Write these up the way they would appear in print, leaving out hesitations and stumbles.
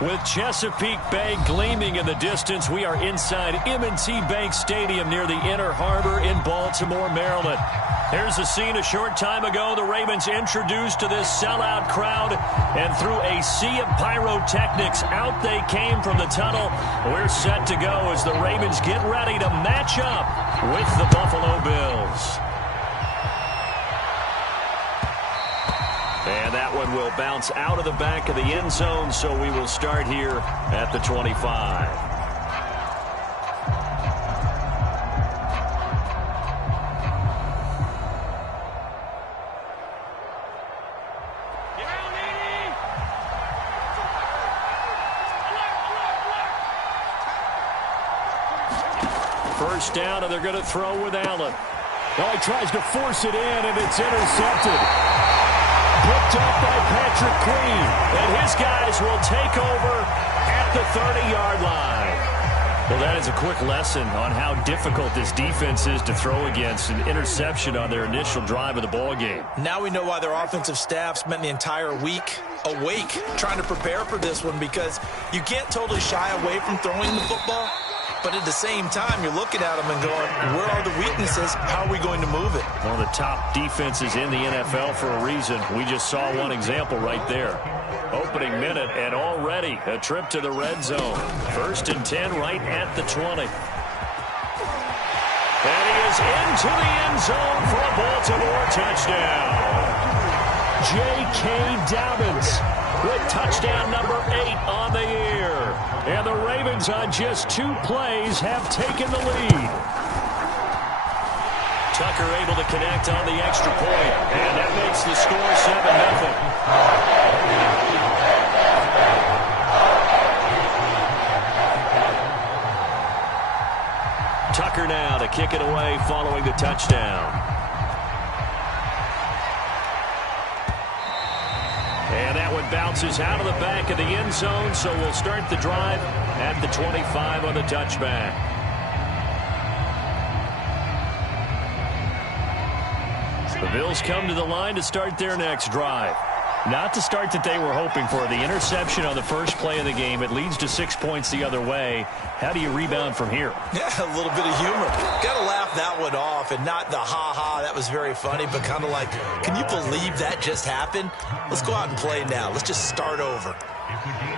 With Chesapeake Bay gleaming in the distance, we are inside M&T Bank Stadium near the Inner Harbor in Baltimore, Maryland. Here's a scene a short time ago. The Ravens introduced to this sellout crowd, and through a sea of pyrotechnics, out they came from the tunnel. We're set to go as the Ravens get ready to match up with the Buffalo Bills. And that one will bounce out of the back of the end zone, so we will start here at the 25. First down, and they're going to throw with Allen. Well, he tries to force it in, and it's intercepted. Picked up by Patrick Queen. And his guys will take over at the 30-yard line. Well, that is a quick lesson on how difficult this defense is to throw against. An interception on their initial drive of the ballgame. Now we know why their offensive staff spent the entire week awake trying to prepare for this one, because you can't totally shy away from throwing the football. But at the same time, you're looking at them and going, where are the weaknesses? How are we going to move it? One of the top defenses in the NFL for a reason. We just saw one example right there. Opening minute, and already a trip to the red zone. 1st and 10 right at the 20. And he is into the end zone for a Baltimore touchdown. J.K. Dobbins with touchdown number 8 on the year. And the Ravens on just 2 plays have taken the lead. Tucker able to connect on the extra point. And that makes the score 7-0. Tucker now to kick it away following the touchdown. And that one bounces out of the back of the end zone, so we'll start the drive at the 25 on the touchback. The Bills come to the line to start their next drive. Not the start that they were hoping for. The interception on the first play of the game. It leads to 6 points the other way. How do you rebound from here? Yeah, a little bit of humor. Got to laugh that one off, and not the ha-ha, that was very funny, but kind of like, can you believe that just happened? Let's go out and play now. Let's just start over.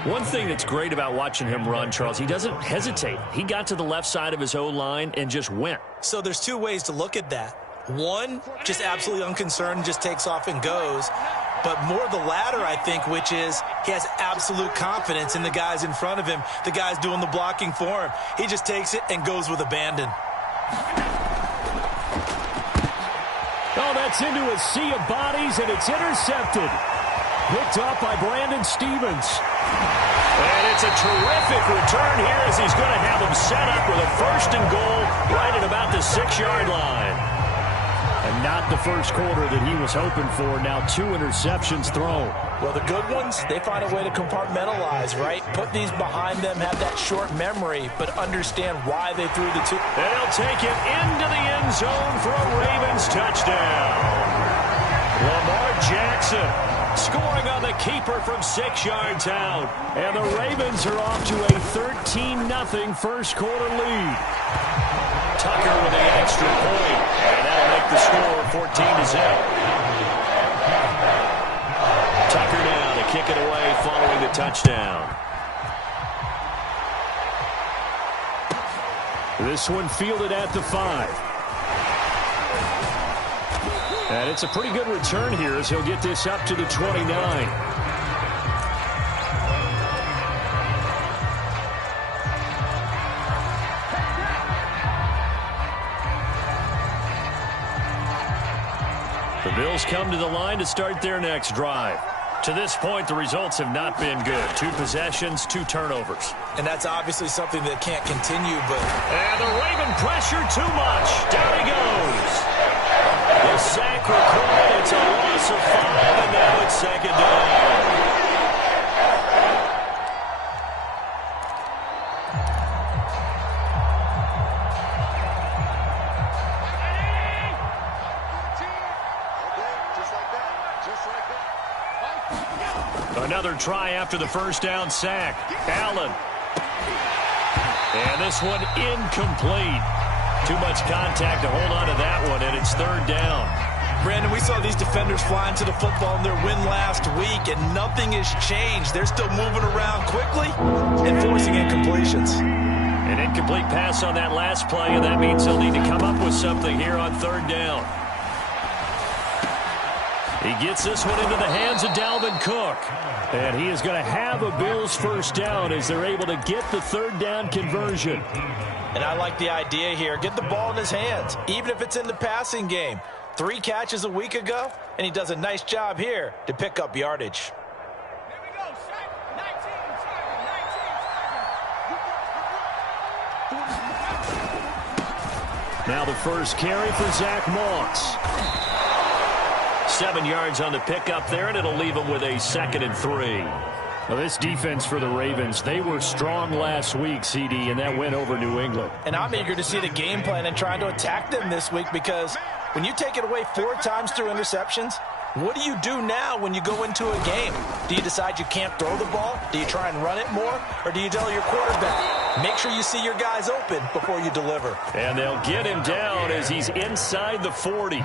One thing that's great about watching him run, Charles, he doesn't hesitate. He got to the left side of his O-line and just went. So there's 2 ways to look at that. One, just absolutely unconcerned, just takes off and goes. But more the latter, I think, which is he has absolute confidence in the guys in front of him, the guys doing the blocking for him. He just takes it and goes with abandon. Oh, that's into a sea of bodies, and it's intercepted. Picked up by Brandon Stevens. And it's a terrific return here as he's going to have them set up with a 1st and goal right at about the 6-yard line. And not the first quarter that he was hoping for. Now 2 interceptions thrown. Well, the good ones, they find a way to compartmentalize, right? Put these behind them, have that short memory, but understand why they threw the 2. And he'll take it into the end zone for a Ravens touchdown. Lamar Jackson scoring on the keeper from 6 yards out. And the Ravens are off to a 13-0 first quarter lead. Tucker with the extra point, and that'll make the score 14-0. Tucker now to kick it away following the touchdown. This one fielded at the 5. And it's a pretty good return here as he'll get this up to the 29. The Bills come to the line to start their next drive. To this point, the results have not been good. 2 possessions, 2 turnovers. And that's obviously something that can't continue, but... And the Raven pressure too much. Down he goes. The sack recorded. It's a loss of 5, and now it's 2nd down. Another try after the first down sack. Allen. And this one incomplete. Too much contact to hold on to that one, and it's third down. Brandon, we saw these defenders flying to the football in their win last week, and nothing has changed. They're still moving around quickly and forcing incompletions. An incomplete pass on that last play, and that means they'll need to come up with something here on third down. He gets this one into the hands of Dalvin Cook. And he is going to have a Bills first down as they're able to get the third down conversion. And I like the idea here. Get the ball in his hands, even if it's in the passing game. 3 catches a week ago, and he does a nice job here to pick up yardage. Now the first carry for Zach Moss. 7 yards on the pickup there, and it'll leave him with a 2nd and 3. Well, this defense for the Ravens, they were strong last week, CD, and that went over New England. And I'm eager to see the game plan and trying to attack them this week, because when you take it away 4 times through interceptions, what do you do now when you go into a game? Do you decide you can't throw the ball? Do you try and run it more? Or do you tell your quarterback, make sure you see your guys open before you deliver? And they'll get him down as he's inside the 40.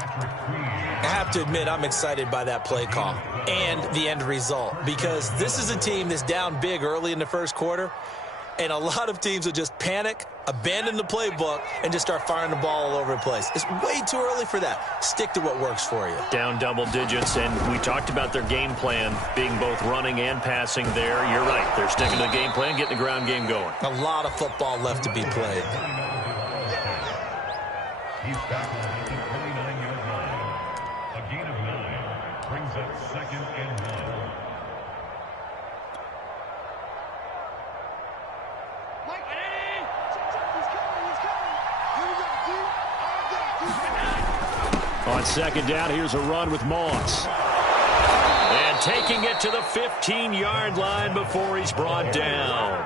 I have to admit, I'm excited by that play call and the end result, because this is a team that's down big early in the first quarter, and a lot of teams will just panic, abandon the playbook, and just start firing the ball all over the place. It's way too early for that. Stick to what works for you. Down double digits, and we talked about their game plan being both running and passing there. You're right. They're sticking to the game plan, getting the ground game going. A lot of football left to be played. He's back on the 29-yard line. A gain of 9 brings up 2nd and 1. On 2nd down, here's a run with Moss. And taking it to the 15-yard line before he's brought down.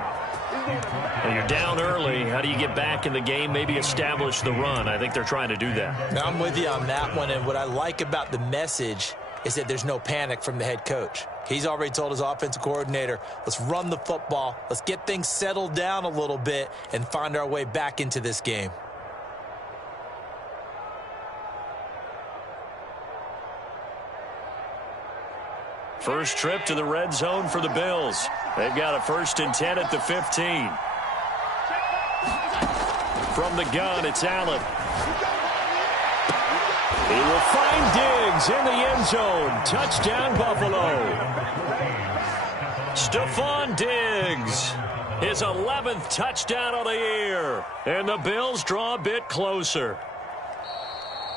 When you're down early, how do you get back in the game, maybe establish the run? I think they're trying to do that. I'm with you on that one, and what I like about the message is that there's no panic from the head coach. He's already told his offensive coordinator, let's run the football, let's get things settled down a little bit and find our way back into this game. First trip to the red zone for the Bills. They've got a 1st and 10 at the 15. From the gun, it's Allen. He will find Diggs in the end zone. Touchdown, Buffalo. Stephon Diggs, his 11th touchdown of the year. And the Bills draw a bit closer.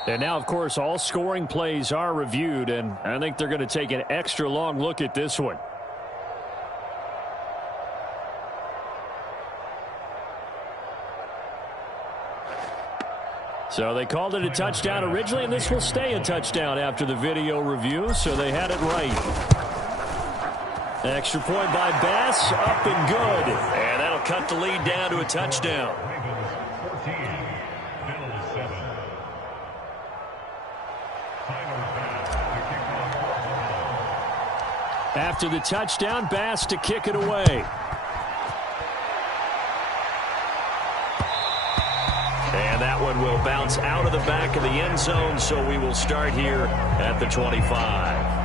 And now, of course, all scoring plays are reviewed, and I think they're going to take an extra long look at this one. So they called it a touchdown originally, and this will stay a touchdown after the video review, so they had it right. Extra point by Bass, up and good. And that'll cut the lead down to a touchdown. After the touchdown, Bass to kick it away. And that one will bounce out of the back of the end zone, so we will start here at the 25.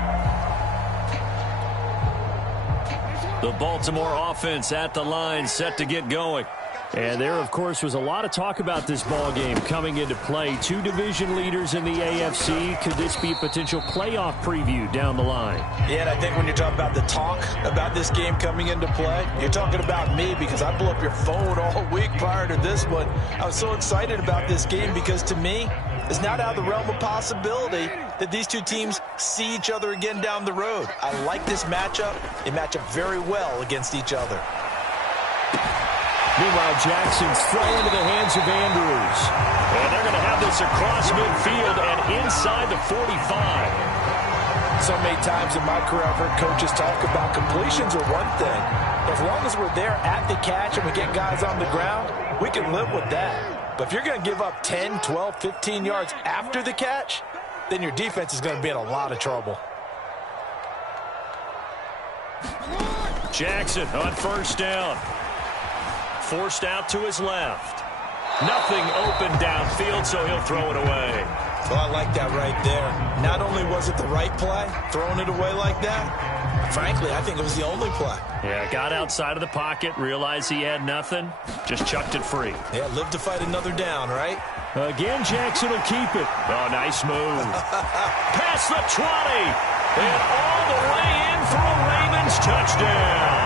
The Baltimore offense at the line, set to get going. And there, of course, was a lot of talk about this ball game coming into play. 2 division leaders in the AFC. Could this be a potential playoff preview down the line? Yeah, and I think when you're talking about the talk about this game coming into play, you're talking about me, because I blew up your phone all week prior to this one. I was so excited about this game because, to me, it's not out of the realm of possibility that these 2 teams see each other again down the road. I like this matchup. They match up very well against each other. Meanwhile, Jackson's throw into the hands of Andrews. And they're going to have this across midfield and inside the 45. So many times in my career I've heard coaches talk about completions are one thing. As long as we're there at the catch and we get guys on the ground, we can live with that. But if you're going to give up 10, 12, 15 yards after the catch, then your defense is going to be in a lot of trouble. Jackson on first down. Forced out to his left. Nothing open downfield, so he'll throw it away. Well, I like that right there. Not only was it the right play, throwing it away like that, frankly, I think it was the only play. Yeah, got outside of the pocket, realized he had nothing, just chucked it free. Yeah, live to fight another down, right? Again, Jackson will keep it. Oh, nice move. Past the 20, and all the way in for a Ravens touchdown.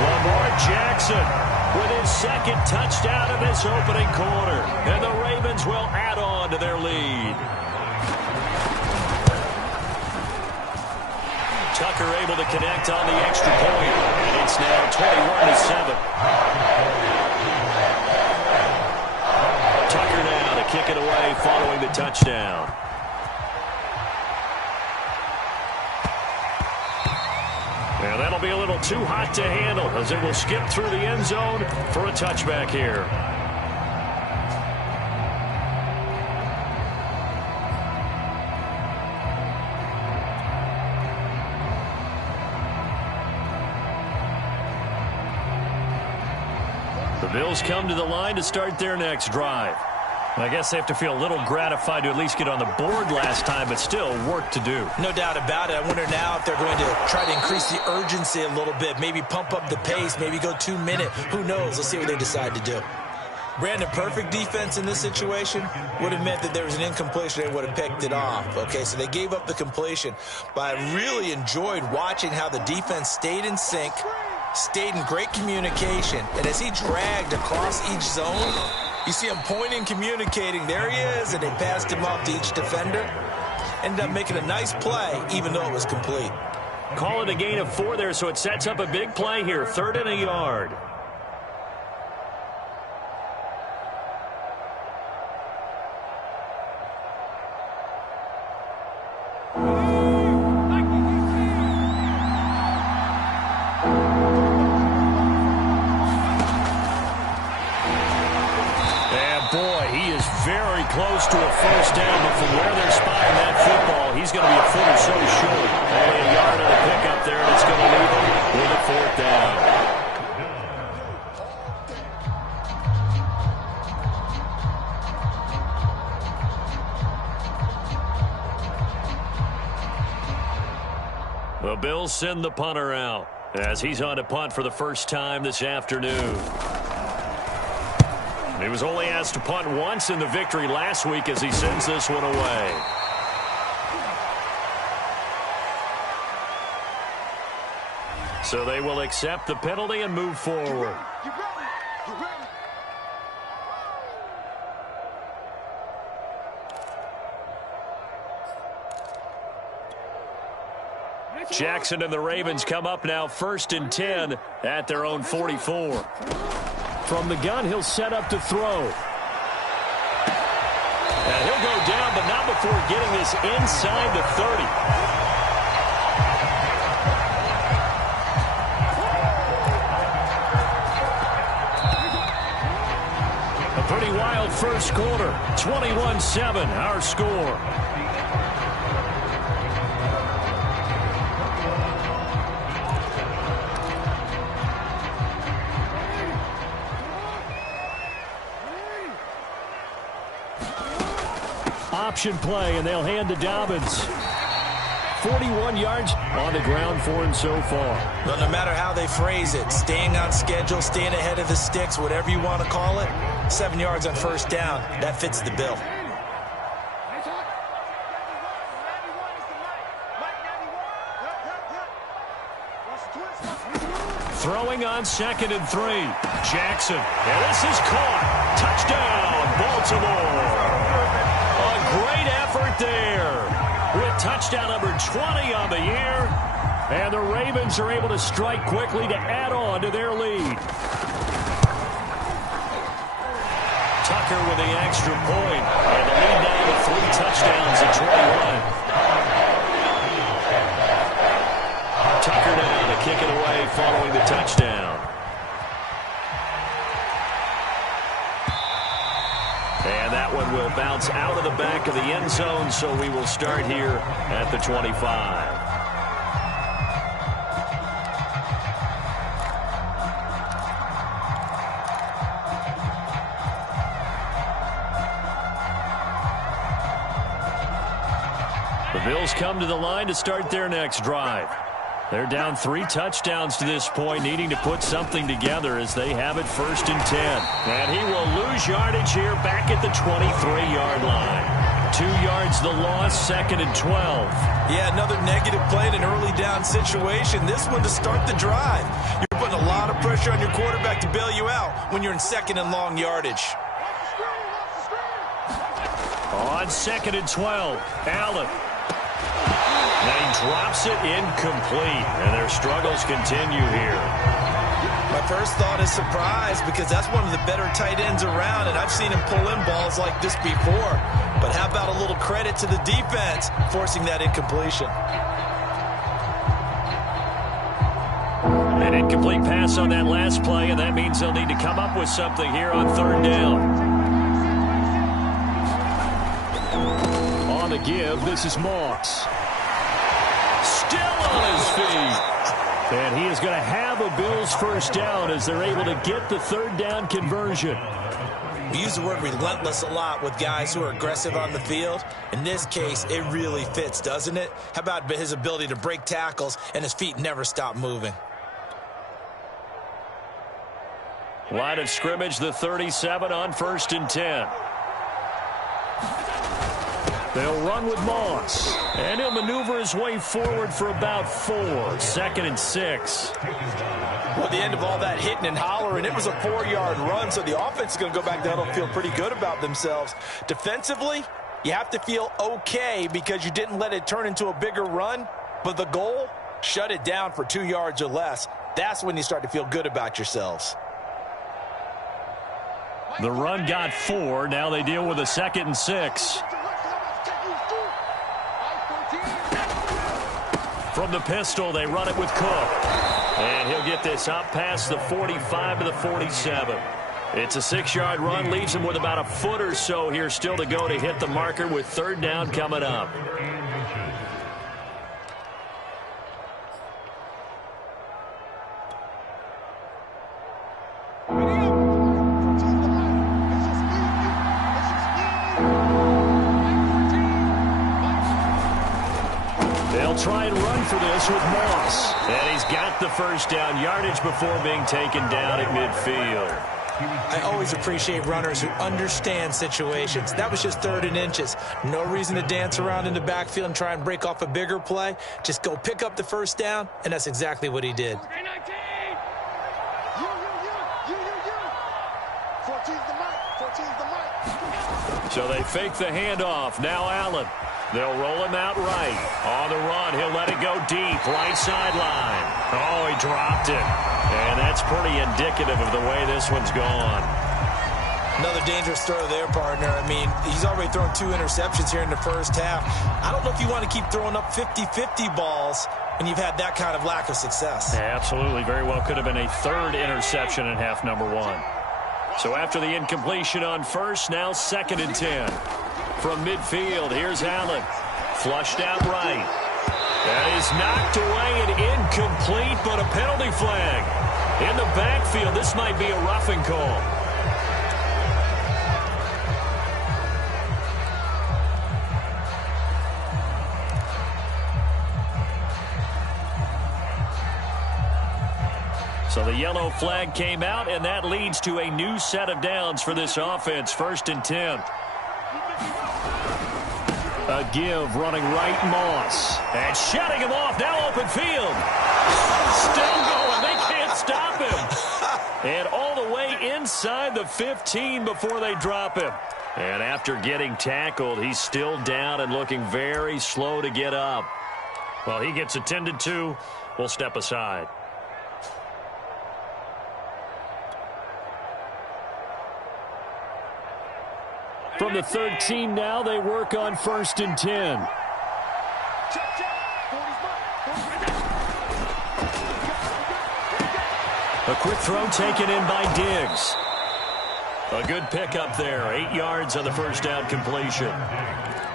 Lamar Jackson with his second touchdown in this opening quarter. And the Ravens will add on to their lead. Tucker able to connect on the extra point. And it's now 21-7. Tucker now to kick it away following the touchdown. And that'll be a little too hot to handle as it will skip through the end zone for a touchback here. The Bills come to the line to start their next drive. I guess they have to feel a little gratified to at least get on the board last time, but still work to do. No doubt about it. I wonder now if they're going to try to increase the urgency a little bit, maybe pump up the pace, maybe go 2 minute. Who knows? Let's see what they decide to do. Brandon, perfect defense in this situation would have meant that there was an incompletion. They would have picked it off. Okay, so they gave up the completion. But I really enjoyed watching how the defense stayed in sync, stayed in great communication. And as he dragged across each zone, you see him pointing, communicating. There he is, and they passed him off to each defender. Ended up making a nice play, even though it was complete. Call it a gain of 4 there, so it sets up a big play here. 3rd and a yard. Very close to a first down, but from where they're spotting that football, he's going to be a foot or so short. Only a yard on the pickup there, and it's going to leave him with a 4th down. The Bills send the punter out as he's on to punt for the first time this afternoon. He was only asked to punt once in the victory last week as he sends this one away. So they will accept the penalty and move forward. Jackson and the Ravens come up now 1st and 10 at their own 44. From the gun, he'll set up to throw. And he'll go down, but not before getting this inside the 30. A pretty wild first quarter. 21-7, our score. Option play, and they'll hand to Dobbins. 41 yards on the ground for him so far. Well, no matter how they phrase it, staying on schedule, staying ahead of the sticks, whatever you want to call it, 7 yards on first down, that fits the bill. Throwing on 2nd and 3. Jackson. And this is caught. Touchdown, Baltimore. A great effort there with touchdown number 20 on the year. And the Ravens are able to strike quickly to add on to their lead. Tucker with the extra point. And the lead down to 3 touchdowns at 21. Tucker now to kick it away following the touchdown. And that one will bounce out of the back of the end zone, so we will start here at the 25. Bills come to the line to start their next drive. They're down 3 touchdowns to this point, needing to put something together as they have it 1st and 10. And he will lose yardage here back at the 23-yard line. 2 yards the loss, 2nd and 12. Yeah, another negative play in an early down situation. This one to start the drive. You're putting a lot of pressure on your quarterback to bail you out when you're in 2nd and long yardage. On 2nd and 12, Allen. Now he drops it incomplete, and their struggles continue here. My first thought is surprise because that's one of the better tight ends around, and I've seen him pull in balls like this before. But how about a little credit to the defense forcing that incompletion? An incomplete pass on that last play, and that means they'll need to come up with something here on 3rd down. On the give, this is Moss. Still on his feet. And he is going to have a Bills 1st down as they're able to get the 3rd down conversion. We use the word relentless a lot with guys who are aggressive on the field. In this case, it really fits, doesn't it? How about his ability to break tackles and his feet never stop moving? Line of scrimmage, the 37 on 1st and 10. They'll run with Moss, and he'll maneuver his way forward for about 4, 2nd and 6. Well, the end of all that hitting and hollering, it was a 4-yard run, so the offense is going to go back down and feel pretty good about themselves. Defensively, you have to feel okay because you didn't let it turn into a bigger run, but the goal, shut it down for 2 yards or less. That's when you start to feel good about yourselves. The run got 4. Now they deal with a 2nd and 6. From the pistol, they run it with Cook. And he'll get this up past the 45 to the 47. It's a 6-yard run, leaves him with about a foot or so here still to go to hit the marker with 3rd down coming up. Try and run for this with Moss. And he's got the 1st down yardage before being taken down at midfield. I always appreciate runners who understand situations. That was just 3rd and inches. No reason to dance around in the backfield and try and break off a bigger play. Just go pick up the 1st down, and that's exactly what he did. So they fake the handoff. Now Allen. They'll roll him out right. On the run, he'll let it go deep. Right sideline. Oh, he dropped it. And that's pretty indicative of the way this one's gone. Another dangerous throw there, partner. I mean, he's already thrown 2 interceptions here in the 1st half. I don't know if you want to keep throwing up 50-50 balls when you've had that kind of lack of success. Yeah, absolutely. Very well could have been a 3rd interception in half number 1. So after the incompletion on 1st, now 2nd and 10. From midfield, here's Allen. Flushed out right. That is knocked away and incomplete, but a penalty flag. In the backfield, this might be a roughing call. So the yellow flag came out, and that leads to a new set of downs for this offense. 1st and 10. A give, running right, Moss. And shutting him off, now open field. Still going, they can't stop him. And all the way inside the 15 before they drop him. And after getting tackled, he's still down and looking very slow to get up. Well, he gets attended to. We'll step aside. From the 13 now, they work on 1st and 10. A quick throw taken in by Diggs. A good pickup there. 8 yards on the 1st down completion.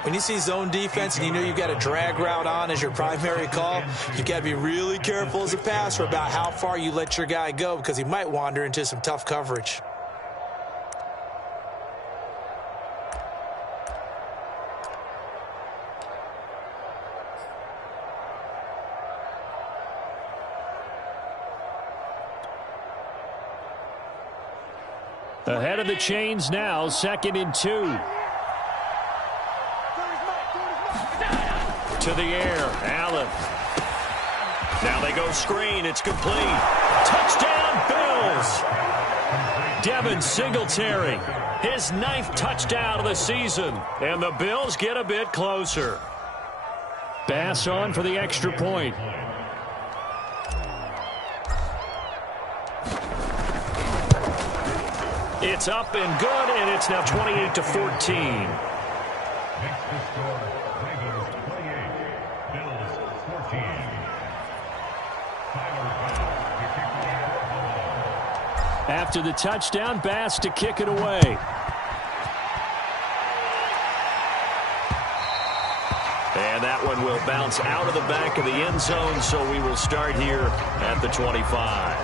When you see zone defense and you know you've got a drag route on as your primary call, you've got to be really careful as a passer about how far you let your guy go because he might wander into some tough coverage. Ahead of the chains now, 2nd and 2. To the air, Allen. Now they go screen. It's complete. Touchdown, Bills. Devin Singletary, his 9th touchdown of the season. And the Bills get a bit closer. Bass on for the extra point. It's up and good, and it's now 28-14. Next to score, Ravens 28, Bills 14. After the touchdown, Bass to kick it away. And that one will bounce out of the back of the end zone, so we will start here at the 25.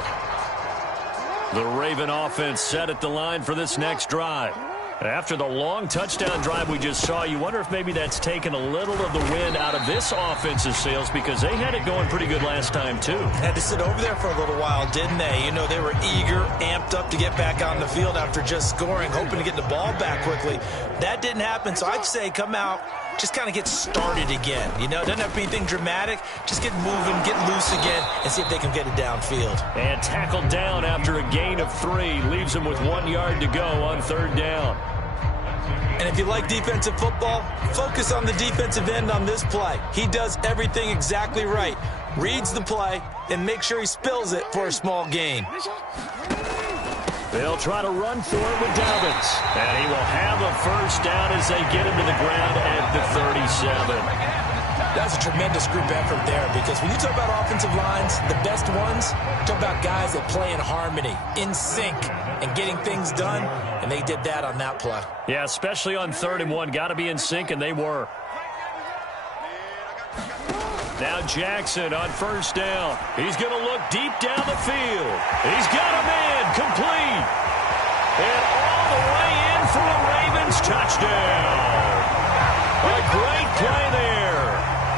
The Raven offense set at the line for this next drive. After the long touchdown drive we just saw, you wonder if maybe that's taken a little of the wind out of this offense's sails, because they had it going pretty good last time too. Had to sit over there for a little while, didn't they? You know, they were eager, amped up to get back on the field after just scoring, hoping to get the ball back quickly. That didn't happen, so I'd say come out, just kind of get started again. You know, it doesn't have to be anything dramatic. Just get moving, get loose again, and see if they can get it downfield. And tackled down after a gain of 3. Leaves them with 1 yard to go on 3rd down. And if you like defensive football, focus on the defensive end on this play. He does everything exactly right. Reads the play and make sure he spills it for a small gain. They'll try to run for it with Dobbins. And he will have a first down as they get him to the ground at the 37. That's a tremendous group effort there, because when you talk about offensive lines, the best ones, talk about guys that play in harmony, in sync, and getting things done, and they did that on that play. Yeah, especially on 3rd and 1. Got to be in sync, and they were. Now Jackson on 1st down. He's going to look deep down the field. He's got him in, complete. And all the way in for a Ravens touchdown. A great play there.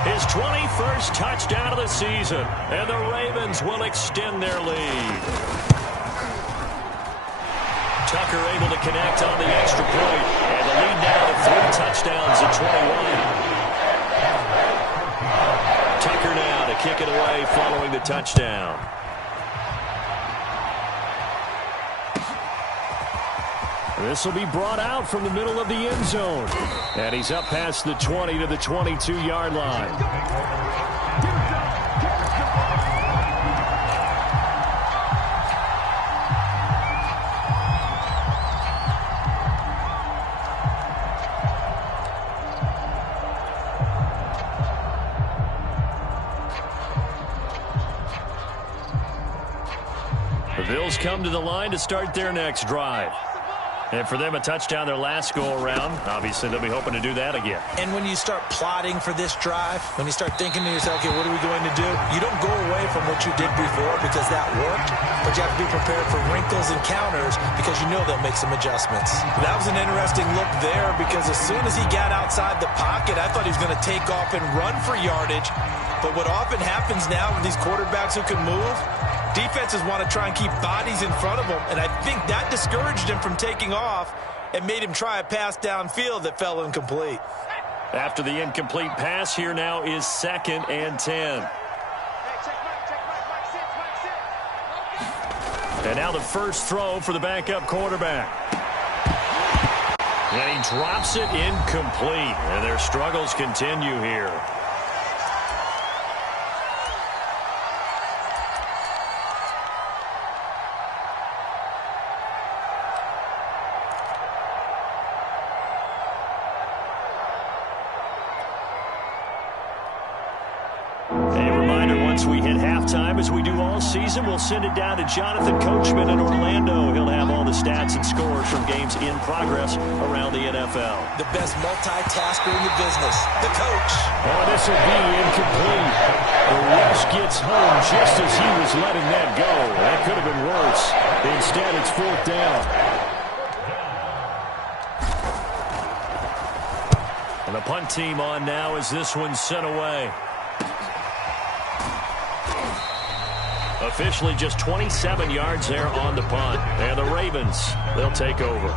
His 21st touchdown of the season, and the Ravens will extend their lead. Tucker able to connect on the extra point, and the lead now to 3 touchdowns at 21. Tucker now to kick it away following the touchdown. This will be brought out from the middle of the end zone. And he's up past the 20 to the 22-yard line. The Bills come to the line to start their next drive. And for them, a touchdown their last go-around. Obviously, they'll be hoping to do that again. And when you start plotting for this drive, when you start thinking to yourself, okay, what are we going to do? You don't go away from what you did before because that worked, but you have to be prepared for wrinkles and counters because you know they'll make some adjustments. That was an interesting look there, because as soon as he got outside the pocket, I thought he was going to take off and run for yardage. But what often happens now with these quarterbacks who can move, defenses want to try and keep bodies in front of them, and I think that discouraged him from taking off and made him try a pass downfield that fell incomplete. After the incomplete pass, here now is 2nd and 10. And now the first throw for the backup quarterback. And he drops it incomplete, and their struggles continue here. We hit halftime, as we do all season. We'll send it down to Jonathan Coachman in Orlando. He'll have all the stats and scores from games in progress around the NFL. The best multitasker in the business, the coach. Oh, this will be incomplete. The rush gets home just as he was letting that go. That could have been worse. Instead, it's 4th down. And the punt team on now as this one's sent away. A Officially just 27 yards there on the punt. And the Ravens, they'll take over.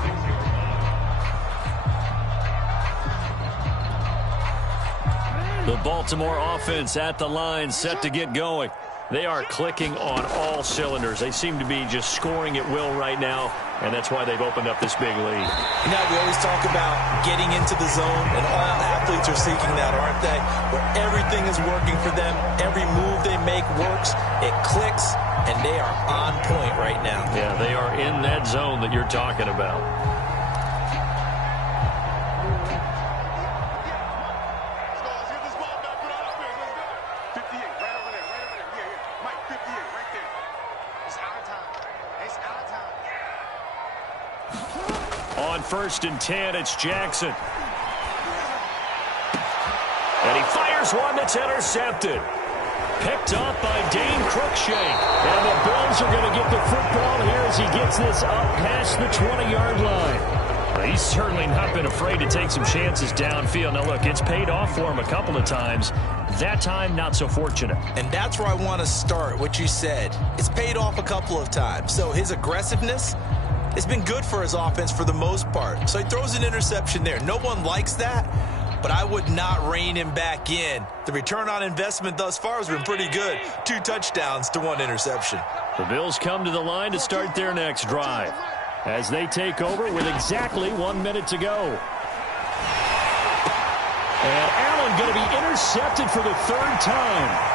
The Baltimore offense at the line, set to get going. They are clicking on all cylinders. They seem to be just scoring at will right now, and that's why they've opened up this big lead. Now, we always talk about getting into the zone, and all athletes are seeking that, aren't they? Where everything is working for them, every move they make works, it clicks, and they are on point right now. Yeah, they are in that zone that you're talking about. On 1st and 10, it's Jackson. And he fires one that's intercepted. Picked off by Dane Cruikshank. And the Bills are going to get the football here as he gets this up past the 20-yard line. Well, he's certainly not been afraid to take some chances downfield. Now, look, it's paid off for him a couple of times. That time, not so fortunate. And that's where I want to start, what you said. It's paid off a couple of times. So his aggressiveness, it's been good for his offense for the most part. So he throws an interception there. No one likes that, but I would not rein him back in. The return on investment thus far has been pretty good. 2 touchdowns to 1 interception. The Bills come to the line to start their next drive as they take over with exactly 1 minute to go. And Allen going to be intercepted for the 3rd time.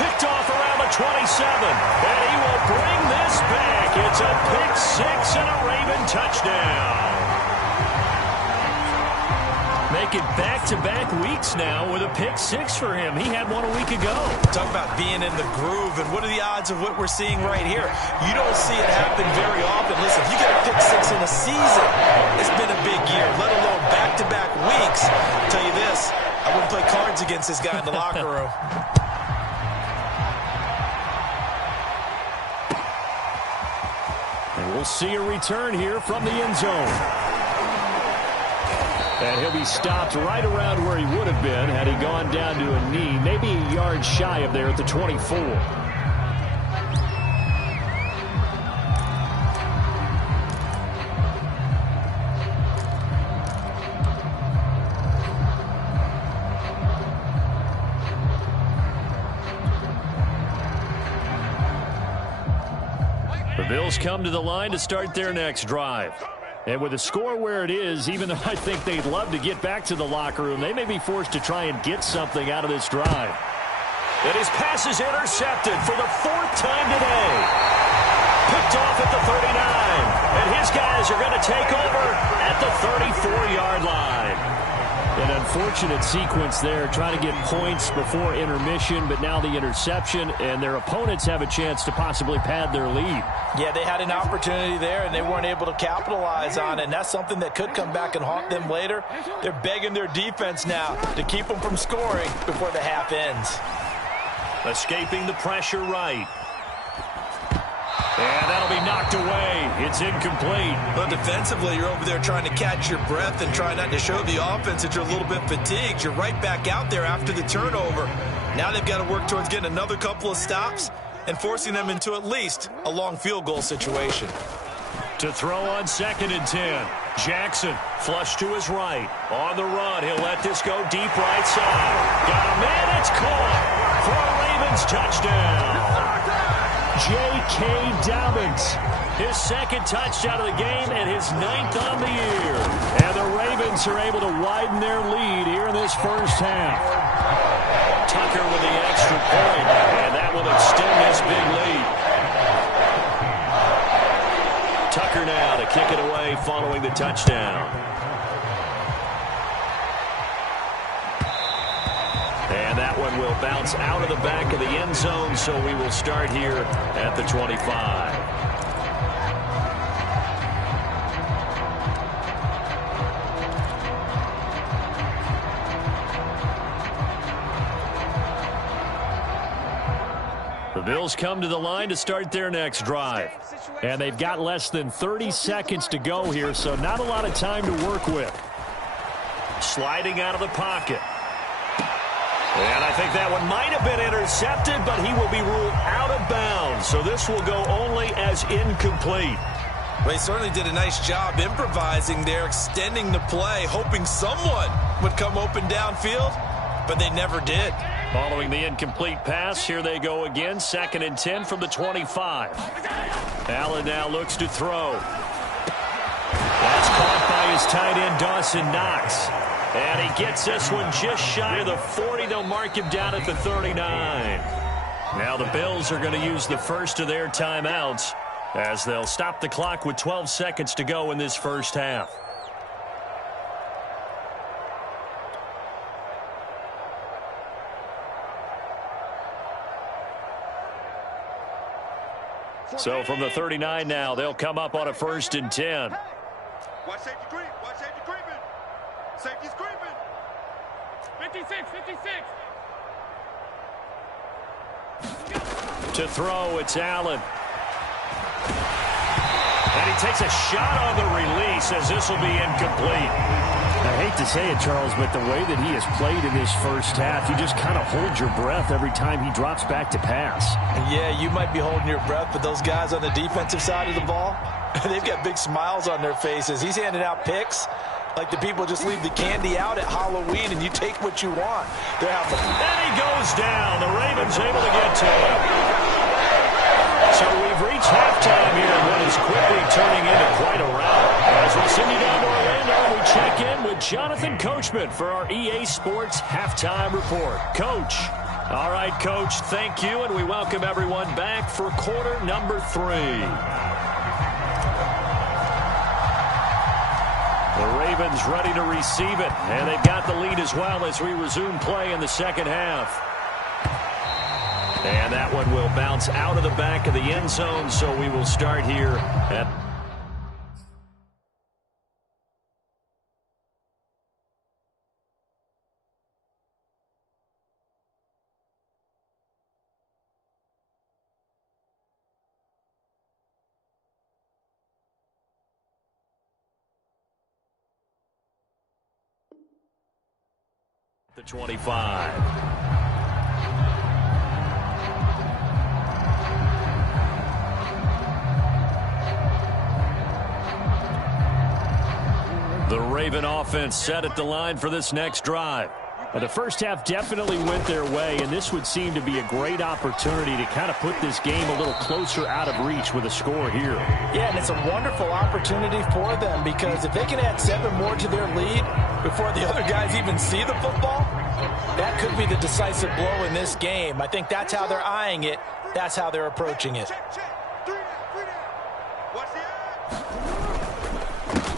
Picked off around the 27, and he will bring this back. It's a pick 6 and a Raven touchdown. Make it back-to-back weeks now with a pick 6 for him. He had one a week ago. Talk about being in the groove, and what are the odds of what we're seeing right here? You don't see it happen very often. Listen, if you get a pick 6 in a season, it's been a big year, let alone back-to-back weeks. I'll tell you this, I wouldn't play cards against this guy in the locker room. And we'll see a return here from the end zone. And he'll be stopped right around where he would have been had he gone down to a knee, maybe a yard shy of there at the 24. The Bills come to the line to start their next drive. And with the score where it is, even though I think they'd love to get back to the locker room, they may be forced to try and get something out of this drive. And his pass is intercepted for the 4th time today. Picked off at the 39. And his guys are going to take over at the 34-yard line. An unfortunate sequence there, trying to get points before intermission, but now the interception, and their opponents have a chance to possibly pad their lead. Yeah, they had an opportunity there, and they weren't able to capitalize on it, and that's something that could come back and haunt them later. They're begging their defense now to keep them from scoring before the half ends. Escaping the pressure right. And that'll be knocked away. It's incomplete. But defensively, you're over there trying to catch your breath and try not to show the offense that you're a little bit fatigued. You're right back out there after the turnover. Now they've got to work towards getting another couple of stops and forcing them into at least a long field goal situation. To throw on 2nd and 10. Jackson flush to his right. On the run, he'll let this go deep right side. Got a man, it's caught for a Ravens touchdown. J.K. Dobbins, his 2nd touchdown of the game and his 9th on the year. And the Ravens are able to widen their lead here in this first half. Tucker with the extra point, and that will extend this big lead. Tucker now to kick it away following the touchdown. And that one will bounce out of the back of the end zone, so we will start here at the 25. The Bills come to the line to start their next drive. And they've got less than 30 seconds to go here, so not a lot of time to work with. Sliding out of the pocket. And I think that one might have been intercepted, but he will be ruled out of bounds. So this will go only as incomplete. Well, he certainly did a nice job improvising there, extending the play, hoping someone would come open downfield, but they never did. Following the incomplete pass, here they go again. 2nd and 10 from the 25. Allen now looks to throw. That's caught by his tight end, Dawson Knox. And he gets this one just shy of the 40. They'll mark him down at the 39. Now the Bills are going to use the first of their timeouts as they'll stop the clock with 12 seconds to go in this first half. So from the 39 now, they'll come up on a 1st and 10. Watch safety creep. Watch safety creeping. Safety's creeping. 56, 56. To throw, it's Allen. And he takes a shot on the release as this will be incomplete. I hate to say it, Charles, but the way that he has played in this first half, you just kind of hold your breath every time he drops back to pass. Yeah, you might be holding your breath, but those guys on the defensive side of the ball, they've got big smiles on their faces. He's handing out picks like the people just leave the candy out at Halloween and you take what you want. They're having... And he goes down. The Ravens able to get to him. So we've reached halftime here, and what is quickly turning into quite a rout. As we send you down to Orlando, we check in with Jonathan Coachman for our EA Sports Halftime Report. Coach. All right, Coach, thank you, and we welcome everyone back for quarter number 3. The Ravens ready to receive it, and they've got the lead as well as we resume play in the second half. And that one will bounce out of the back of the end zone, so we will start here at... the 25. The Raven offense set at the line for this next drive. Well, the first half definitely went their way, and this would seem to be a great opportunity to kind of put this game a little closer out of reach with a score here. Yeah, and it's a wonderful opportunity for them because if they can add 7 more to their lead before the other guys even see the football, that could be the decisive blow in this game. I think that's how they're eyeing it. That's how they're approaching it.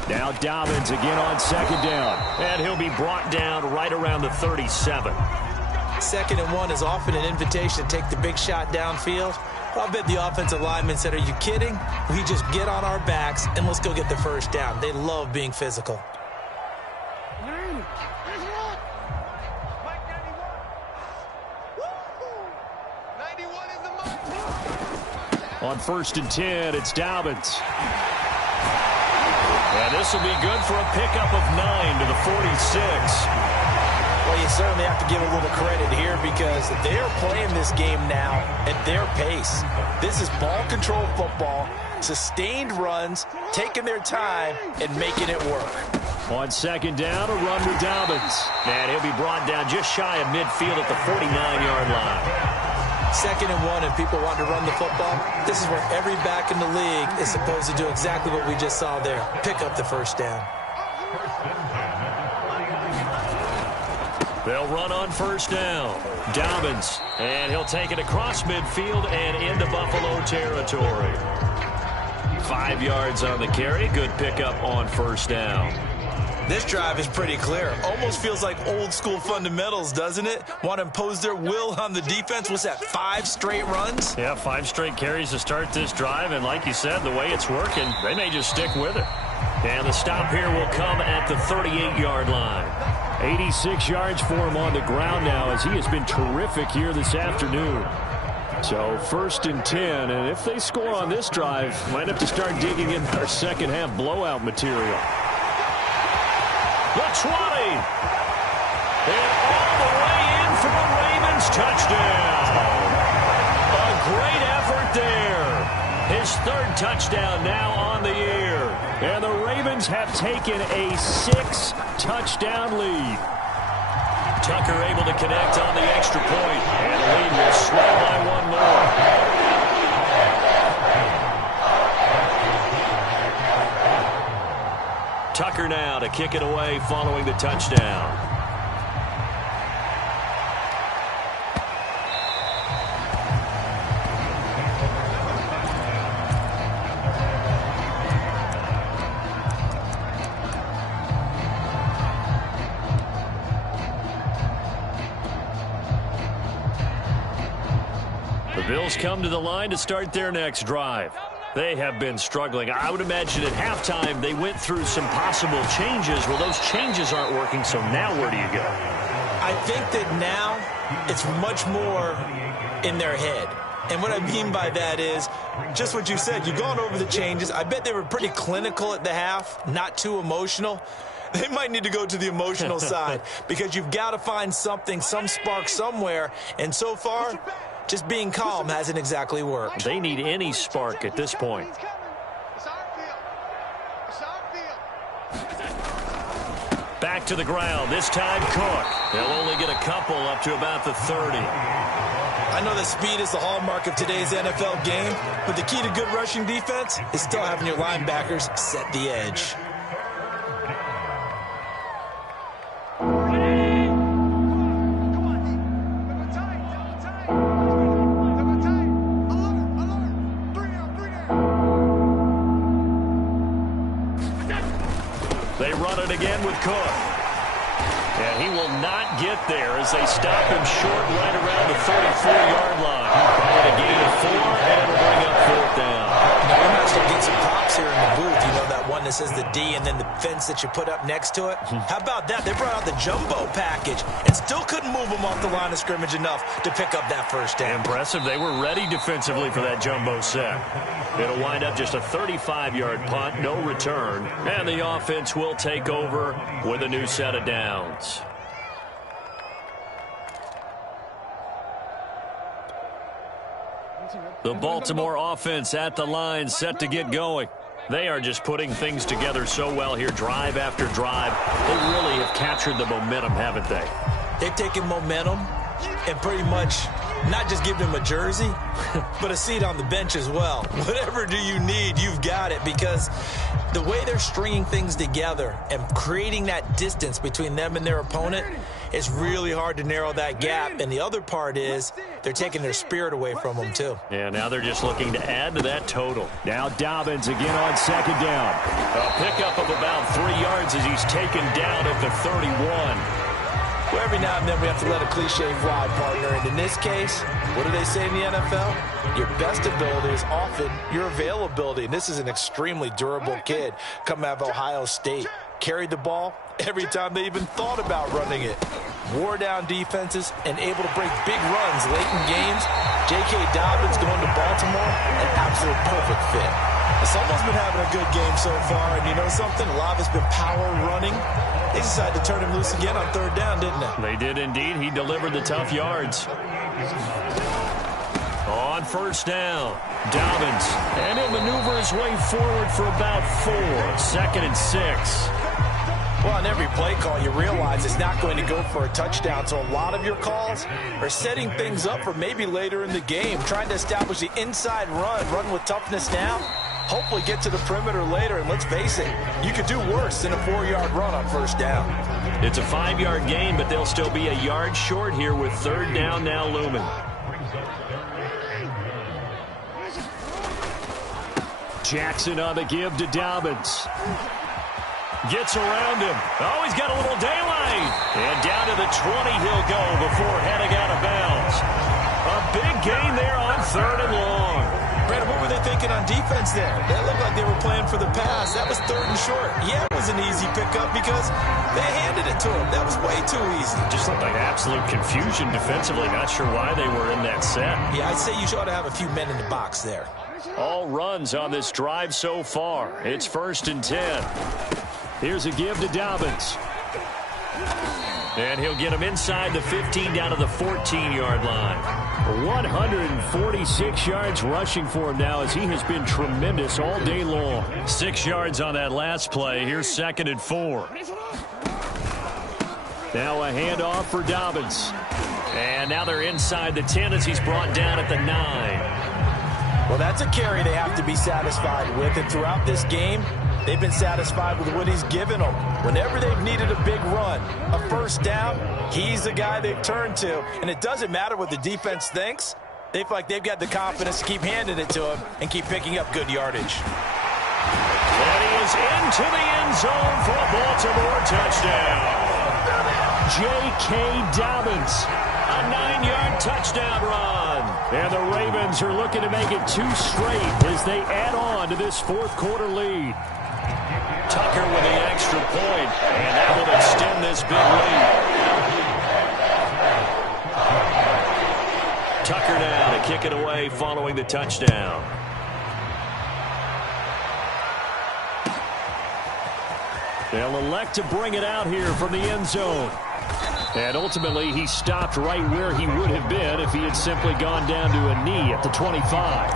Now Dobbins again on 2nd down. And he'll be brought down right around the 37. 2nd and 1 is often an invitation to take the big shot downfield. I'll bet the offensive lineman said, are you kidding? We just get on our backs and let's go get the first down. They love being physical. On 1st and 10, it's Dobbins. And this will be good for a pickup of 9 to the 46. Well, you certainly have to give a little credit here because they're playing this game now at their pace. This is ball control football, sustained runs, taking their time, and making it work. On 2nd down, a run with Dobbins. And he'll be brought down just shy of midfield at the 49-yard line. 2nd and 1, and people want to run the football. This is where every back in the league is supposed to do exactly what we just saw there. Pick up the first down. They'll run on 1st down. Dobbins, and he'll take it across midfield and into Buffalo territory. 5 yards on the carry. Good pickup on 1st down. This drive is pretty clear. Almost feels like old school fundamentals, doesn't it? Want to impose their will on the defense. What's that, 5 straight runs? Yeah, 5 straight carries to start this drive. And like you said, the way it's working, they may just stick with it. And the stop here will come at the 38-yard line. 86 yards for him on the ground now as he has been terrific here this afternoon. So 1st and 10, and if they score on this drive, might have to start digging in our second half blowout material. The 20. And all the way in for a touchdown. A great effort there. His third touchdown now on the year. And the Ravens have taken a 6-touchdown lead. Tucker able to connect on the extra point. And the lead will swell by one more. Tucker now to kick it away following the touchdown. The Bills come to the line to start their next drive. They have been struggling. I would imagine at halftime they went through some possible changes. Well, those changes aren't working, so now where do you go? I think that now it's much more in their head. And what I mean by that is just what you said. You've gone over the changes. I bet they were pretty clinical at the half, not too emotional. They might need to go to the emotional side because you've got to find something, some spark somewhere. And so far, just being calm hasn't exactly worked. They need any spark at this point. Back to the ground. This time Cook. They'll only get a couple up to about the 30. I know that speed is the hallmark of today's NFL game, but the key to good rushing defense is still having your linebackers set the edge. They run it again with Cook. And he will not get there as they stop him short right around the 34-yard line. Probably a gain of 4, and it'll bring up 4th down. Now, we might still get some props here in the booth. You know that one that says the D and then the fence that you put up next to it? How about that? They brought out the jumbo package and still couldn't move them off the line of scrimmage enough to pick up that first down. Impressive. They were ready defensively for that jumbo set. It'll wind up just a 35-yard punt, no return, and the offense will take over with a new set of downs. The Baltimore offense at the line, set to get going. They are just putting things together so well here, drive after drive. They really have captured the momentum, haven't they? They've taken momentum and pretty much not just give them a jersey, but a seat on the bench as well. Whatever do you need, you've got it, because the way they're stringing things together and creating that distance between them and their opponent, it's really hard to narrow that gap. And the other part is they're taking their spirit away from them, too. Yeah, now they're just looking to add to that total. Now Dobbins again on second down. A pickup of about 3 yards as he's taken down at the 31. Well, every now and then we have to let a cliche fly, partner. And in this case, what do they say in the NFL? Your best ability is often your availability. And this is an extremely durable kid coming out of Ohio State. Carried the ball every time they even thought about running it. Wore down defenses and able to break big runs late in games. J.K. Dobbins going to Baltimore, an absolute perfect fit. Someone's been having a good game so far, and you know something? A lot of it's been power running. They decided to turn him loose again on third down, didn't they? They did indeed. He delivered the tough yards. On first down, Dobbins, and he'll maneuver his way forward for about 4. 2nd and 6. Well, on every play call, you realize it's not going to go for a touchdown, so a lot of your calls are setting things up for maybe later in the game, trying to establish the inside run with toughness now, hopefully get to the perimeter later, and let's face it, you could do worse than a 4-yard run on first down. It's a 5-yard gain, but they'll still be a yard short here with third down now looming. Jackson on the give to Dobbins. Gets around him. Oh, he's got a little daylight. And down to the 20 he'll go before heading out of bounds. A big gain there on 3rd and long. Brandon, what were they thinking on defense there? That looked like they were playing for the pass. That was 3rd and short. Yeah, it was an easy pickup because they handed it to him. That was way too easy. Just looked like absolute confusion defensively. Not sure why they were in that set. Yeah, I'd say you ought to have a few men in the box there. All runs on this drive so far. It's 1st and 10. Here's a give to Dobbins. And he'll get him inside the 15 down to the 14-yard line. 146 yards rushing for him now as he has been tremendous all day long. 6 yards on that last play. Here's 2nd and 4. Now a handoff for Dobbins. And now they're inside the 10 as he's brought down at the 9. Well, that's a carry they have to be satisfied with. And throughout this game, they've been satisfied with what he's given them. Whenever they've needed a big run, a first down, he's the guy they've turned to. And it doesn't matter what the defense thinks. They feel like they've got the confidence to keep handing it to him and keep picking up good yardage. And he is into the end zone for a Baltimore touchdown. J.K. Dobbins, a 9-yard touchdown run. And the Ravens are looking to make it 2 straight as they add on to this 4th quarter lead. Tucker with the extra point, and that will extend this big lead. Tucker now to kick it away following the touchdown. They'll elect to bring it out here from the end zone. And ultimately, he stopped right where he would have been if he had simply gone down to a knee at the 25.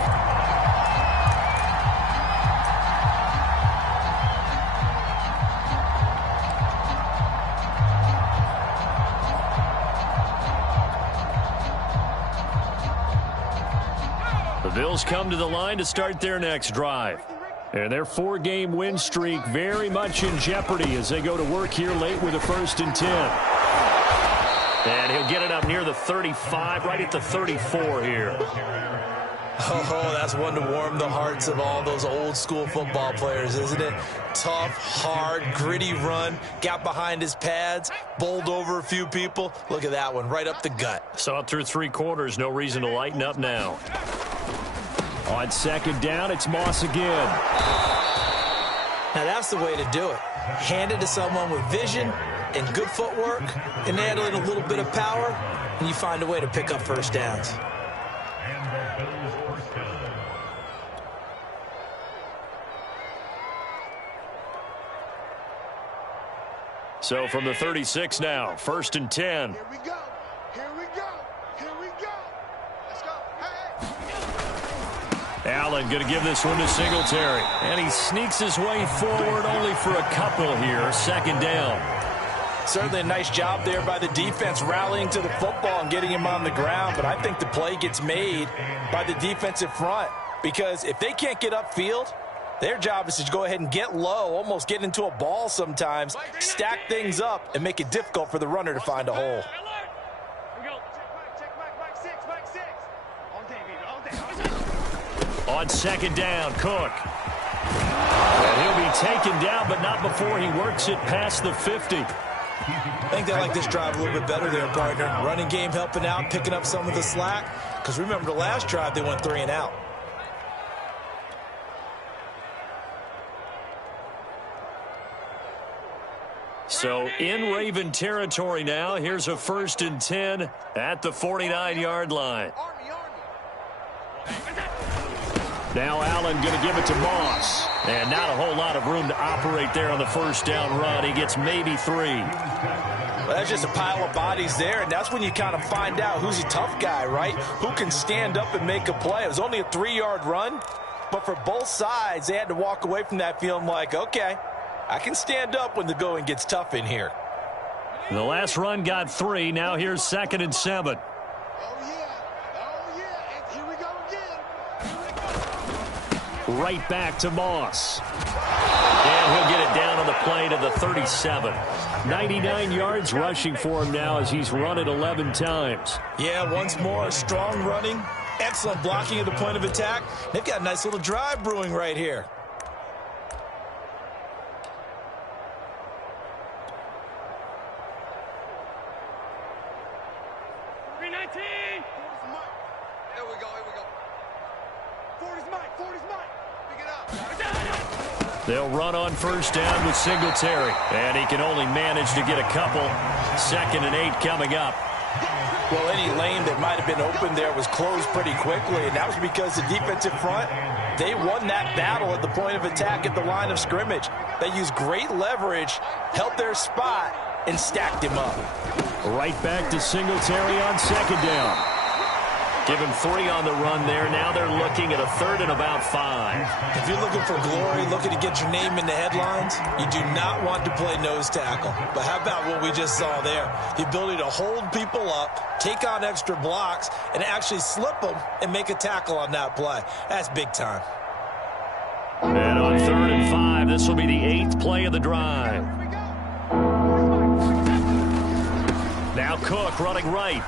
The Bills come to the line to start their next drive. And their 4-game win streak very much in jeopardy as they go to work here late with a 1st and 10. And he'll get it up near the 35, right at the 34 here. Oh, that's one to warm the hearts of all those old school football players, isn't it? Tough, hard, gritty run, got behind his pads, bowled over a few people. Look at that one, right up the gut. Saw it through 3 quarters, no reason to lighten up now. On 2nd down, it's Moss again. Now that's the way to do it. Hand it to someone with vision and good footwork, and add in a little bit of power, and you find a way to pick up first downs. And the Bills first down. So from the 36 now, 1st and 10. Here we go. Here we go. Here we go. Let's go. Hey. Allen going to give this one to Singletary. And he sneaks his way forward only for a couple here. 2nd down. Certainly a nice job there by the defense rallying to the football and getting him on the ground, but I think the play gets made by the defensive front because if they can't get upfield, their job is to go ahead and get low, almost get into a ball sometimes, stack things up, and make it difficult for the runner to find a hole. On 2nd down, Cook. And he'll be taken down, but not before he works it past the 50. I think they like this drive a little bit better there, partner. Running game helping out, picking up some of the slack. Because remember the last drive, they went 3 and out. So in Raven territory now, here's a 1st and 10 at the 49-yard line. Now Allen going to give it to Moss. And not a whole lot of room to operate there on the 1st down run. He gets maybe 3. Well, that's just a pile of bodies there, and that's when you kind of find out who's a tough guy, right? Who can stand up and make a play. It was only a 3-yard run, but for both sides, they had to walk away from that feeling like, okay, I can stand up when the going gets tough in here. The last run got 3. Now here's 2nd and 7. Oh, yeah. Oh, yeah. And here we go again. Right back to Moss. And he'll get it down on the play to the 37. 99 yards rushing for him now as he's run it 11 times. Yeah, once more, strong running, excellent blocking at the point of attack. They've got a nice little drive brewing right here. Here we go. Here we go. 40's Mike. 40's Mike. Pick it up. They'll run on 1st down with Singletary. And he can only manage to get a couple. 2nd and 8 coming up. Well, any lane that might have been open there was closed pretty quickly, and that was because the defensive front, they won that battle at the point of attack at the line of scrimmage. They used great leverage, held their spot, and stacked him up. Right back to Singletary on second down. Give him 3 on the run there. Now they're looking at a 3rd and about 5. If you're looking for glory, looking to get your name in the headlines, you do not want to play nose tackle. But how about what we just saw there? The ability to hold people up, take on extra blocks, and actually slip them and make a tackle on that play. That's big time. And on 3rd and 5, this will be the 8th play of the drive. Now Cook running right.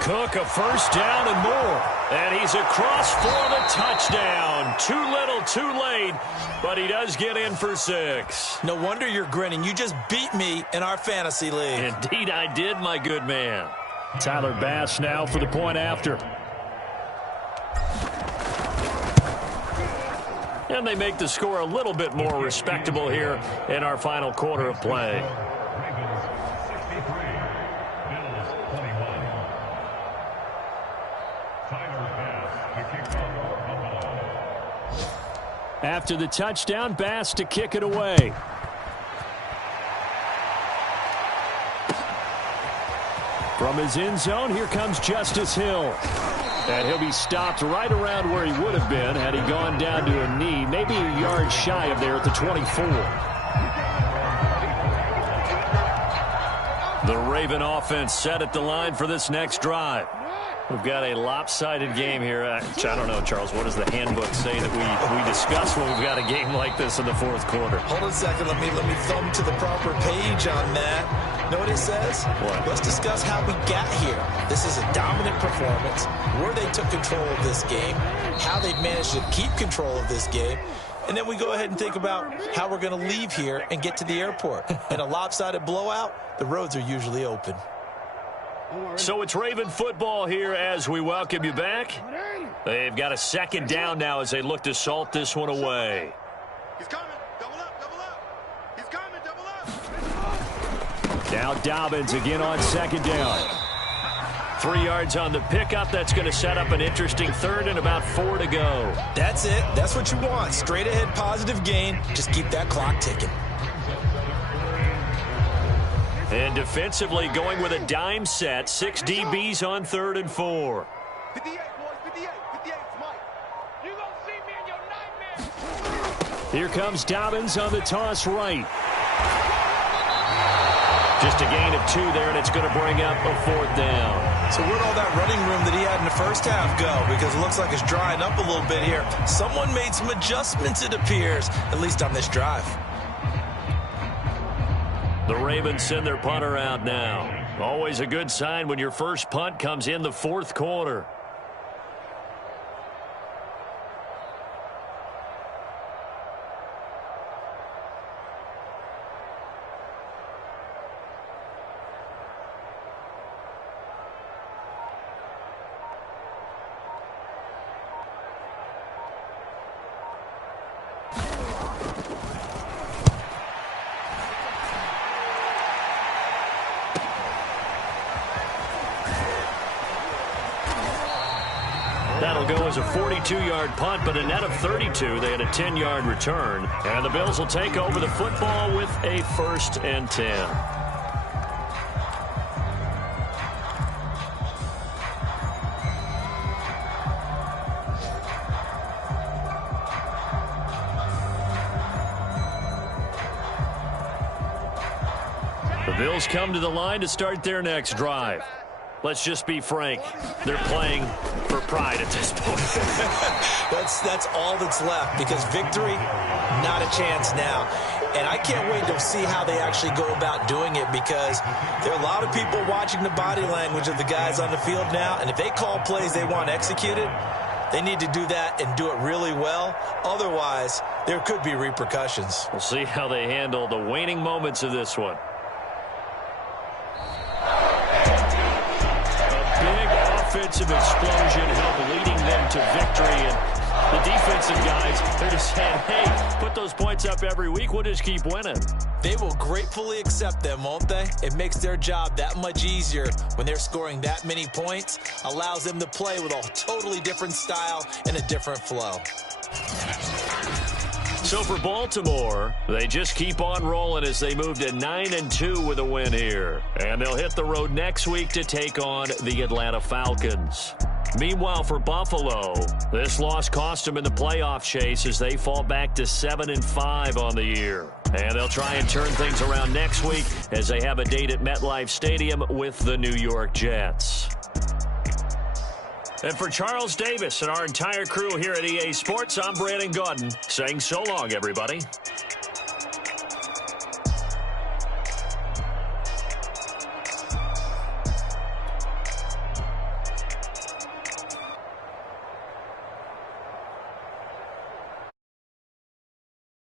Cook a first down and more. And he's across for the touchdown. Too little, too late. But he does get in for 6. No wonder you're grinning. You just beat me in our fantasy league. Indeed I did, my good man. Tyler Bass now for the point after. And they make the score a little bit more respectable here in our final quarter of play. After the touchdown, Bass to kick it away. From his end zone, here comes Justice Hill. And he'll be stopped right around where he would have been had he gone down to a knee, maybe a yard shy of there at the 24. The Raven offense set at the line for this next drive. We've got a lopsided game here. I don't know, Charles. What does the handbook say that we discuss when we've got a game like this in the 4th quarter? Hold on a second. Let me thumb to the proper page on that. Know what it says? What? Let's discuss how we got here. This is a dominant performance, where they took control of this game, how they've managed to keep control of this game, and then we go ahead and think about how we're going to leave here and get to the airport. In a lopsided blowout, the roads are usually open. So it's Raven football here as we welcome you back. They've got a 2nd down now as they look to salt this one away. He's coming. Double up, double up. He's coming, double up. Now Dobbins again on 2nd down. 3 yards on the pickup. That's going to set up an interesting 3rd and about 4 to go. That's it. That's what you want. Straight ahead positive gain. Just keep that clock ticking. And defensively going with a dime set. 6 DBs on 3rd and 4. 58, boys, 58. 58, Mike. You gonna see me in your nightmares. Here comes Dobbins on the toss right. Just a gain of 2 there, and it's going to bring up a 4th down. So where'd all that running room that he had in the first half go? Because it looks like it's drying up a little bit here. Someone made some adjustments, it appears, at least on this drive. The Ravens send their punter out now. Always a good sign when your first punt comes in the 4th quarter. That'll go as a 42-yard punt, but a net of 32. They had a 10-yard return. And the Bills will take over the football with a 1st and 10. The Bills come to the line to start their next drive. Let's just be frank. They're playing for pride at this point. That's all that's left, because victory, not a chance now. And I can't wait to see how they actually go about doing it, because there are a lot of people watching the body language of the guys on the field now, and if they call plays they want executed, they need to do that and do it really well. Otherwise, there could be repercussions. We'll see how they handle the waning moments of this one. Offensive explosion help leading them to victory, and the defensive guys, they're just saying, hey, put those points up every week, we'll just keep winning. They will gratefully accept them, won't they? It makes their job that much easier when they're scoring that many points, allows them to play with a totally different style and a different flow. So for Baltimore, they just keep on rolling as they move to 9-2 with a win here. And they'll hit the road next week to take on the Atlanta Falcons. Meanwhile, for Buffalo, this loss cost them in the playoff chase as they fall back to 7-5 on the year. And they'll try and turn things around next week as they have a date at MetLife Stadium with the New York Jets. And for Charles Davis and our entire crew here at EA Sports, I'm Brandon Gaudin saying so long, everybody.